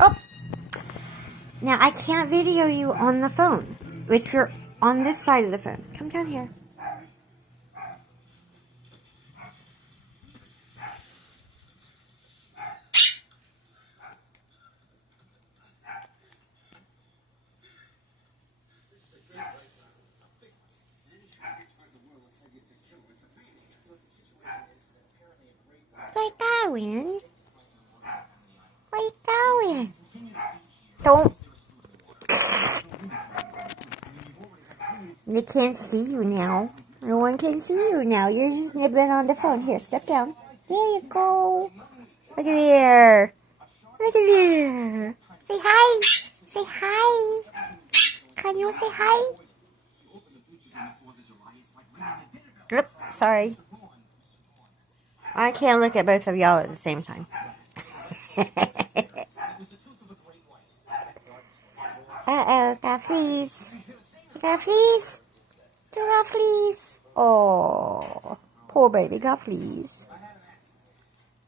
Oh! Now, I can't video you on the phone. If you're on this side of the phone. Come down here. Where you going? Where you going? Don't. They can't see you now. No one can see you now. You're just nibbling on the phone. Here, step down. There you go. Look at there. Look at there. Say hi. Say hi. Can you say hi? Oops, sorry. I can't look at both of y'all at the same time. Uh-oh, got fleas. You got fleas? You got fleas? Oh, poor baby got fleas.